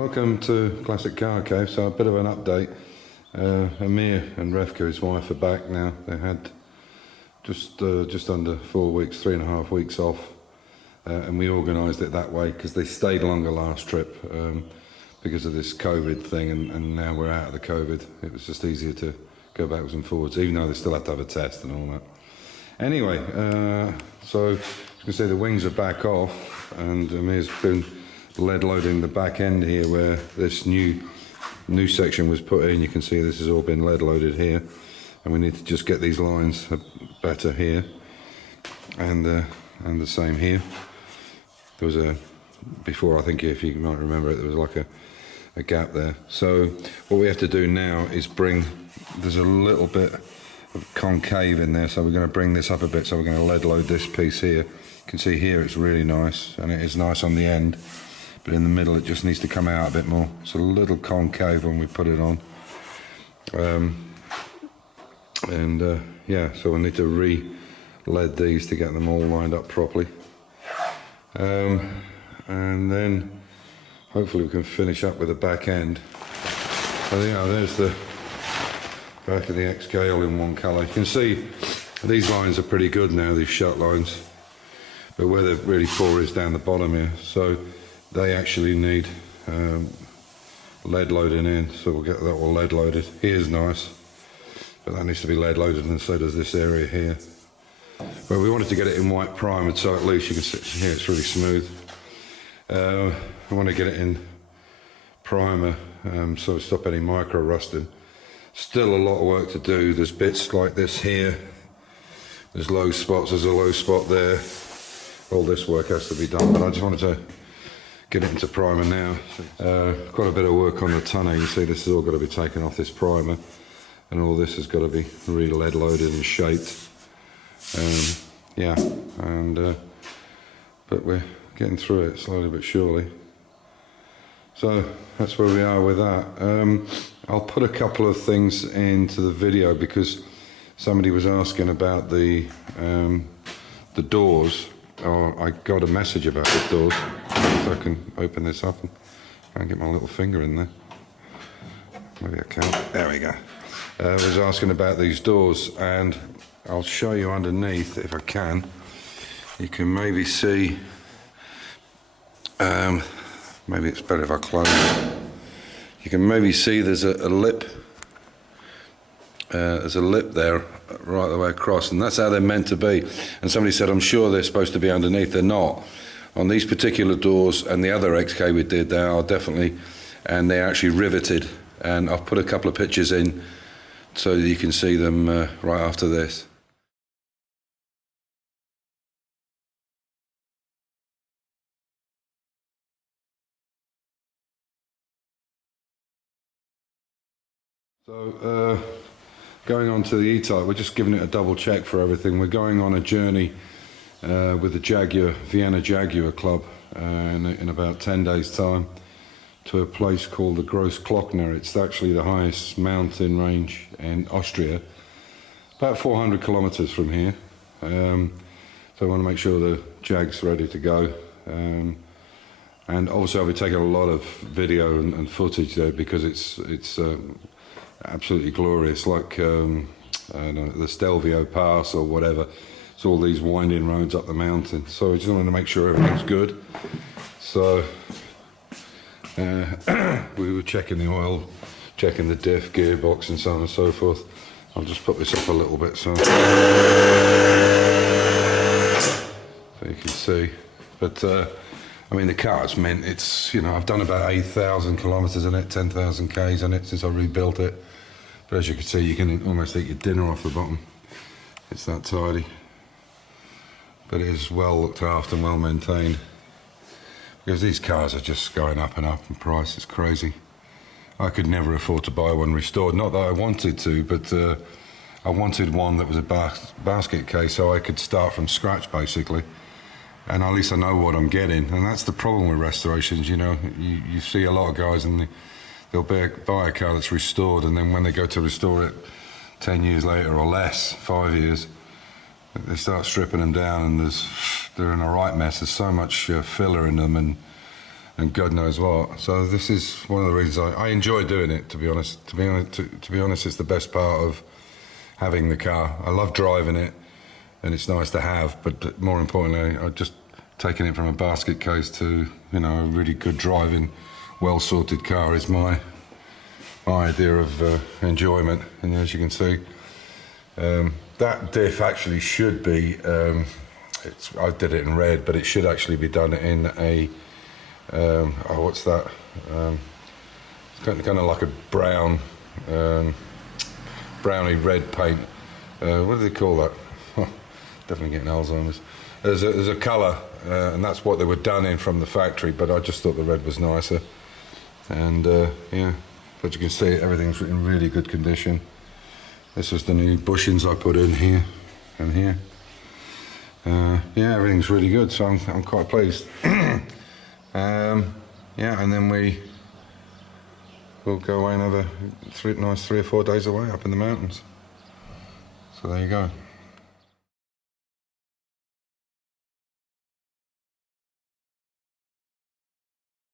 Welcome to Classic Car Cave. So a bit of an update. Amir and Revka, his wife, are back now. They had just under 4 weeks, 3.5 weeks off, and we organised it that way because they stayed longer last trip because of this COVID thing, and now we're out of the COVID. It was just easier to go backwards and forwards, even though they still have to have a test and all that. Anyway, so you can see the wings are back off, and Amir's been lead loading the back end here where this new section was put in. You can see this has all been lead loaded here, and we need to just get these lines better here, and the same here. There was before, I think, if you might remember it, there was like a gap there. So what we have to do now is there's a little bit of concave in there, so we're going to bring this up a bit. So we're going to lead load this piece here. You can see here it's really nice, and it is nice on the end, but in the middle it just needs to come out a bit more. It's a little concave when we put it on. Yeah, so we need to re-lead these to get them all lined up properly. And then hopefully we can finish up with the back end. So yeah, there's the back of the XK all in one colour. You can see these lines are pretty good now, these shut lines, but where they're really poor is down the bottom here. So they actually need lead loading in, so we'll get that all lead loaded. Here's nice, but that needs to be lead loaded, and so does this area here. But we wanted to get it in white primed, so at least you can see here it's really smooth. I want to get it in primer, so stop any micro rusting. Still a lot of work to do. There's bits like this here, there's low spots, there's a low spot there. All this work has to be done, but I just wanted to get it into primer now. Quite a bit of work on the tonneau. You see this has all got to be taken off this primer, and all this has got to be really lead loaded and shaped. Yeah, but we're getting through it slowly but surely. So that's where we are with that. I'll put a couple of things into the video because somebody was asking about the doors. I got a message about the doors. So I can open this up and get my little finger in there. Maybe I can't. There we go. I was asking about these doors, and I'll show you underneath if I can. You can maybe see, maybe it's better if I close it. You can maybe see there's a lip. There's a lip there right the way across, and that's how they're meant to be. And somebody said, I'm sure they're supposed to be underneath. They're not. On these particular doors and the other XK we did, they are definitely, and they're actually riveted. And I've put a couple of pictures in so that you can see them right after this. So going on to the E-Type, we're just giving it a double check for everything. We're going on a journey with the Jaguar, Vienna Jaguar Club in about 10 days time to a place called the Großglockner. It's actually the highest mountain range in Austria, about 400 kilometers from here. So I want to make sure the Jag's ready to go. And also I'll be taking a lot of video and footage there because it's absolutely glorious, like I don't know, the Stelvio Pass or whatever. It's all these winding roads up the mountain. So I just wanted to make sure everything's good. So we were checking the oil, checking the diff, gearbox, and so on and so forth. I'll just put this up a little bit so you can see. But I mean, the car's meant it's, you know, I've done about 8,000 kilometers in it, 10,000 Ks in it since I rebuilt it. But as you can see, you can almost eat your dinner off the bottom. It's that tidy. But it is well looked after and well maintained. Because these cars are just going up and up in price. It's crazy. I could never afford to buy one restored. Not that I wanted to, but I wanted one that was a basket case so I could start from scratch basically. And at least I know what I'm getting. And that's the problem with restorations, you know. You see a lot of guys and they'll buy a car that's restored, and then when they go to restore it 10 years later or less, 5 years, they start stripping them down, and they're in a right mess. There's so much filler in them, and and God knows what. So this is one of the reasons I enjoy doing it. To be honest, to be honest, it's the best part of having the car. I love driving it, and it's nice to have. But more importantly, I just taking it from a basket case to, you know, a really good driving, well sorted car is my idea of enjoyment. And as you can see, that diff actually should be. I did it in red, but it should actually be done in a. What's that? It's kind of like a brown, browny red paint. What do they call that? Definitely getting Alzheimer's. There's a colour, and that's what they were done in from the factory. But I just thought the red was nicer. And yeah, but you can see everything's in really good condition. This was the new bushings I put in here and here. Yeah, everything's really good, so I'm quite pleased. Yeah, and then we'll go away and have a nice 3 or 4 days away up in the mountains. So there you go.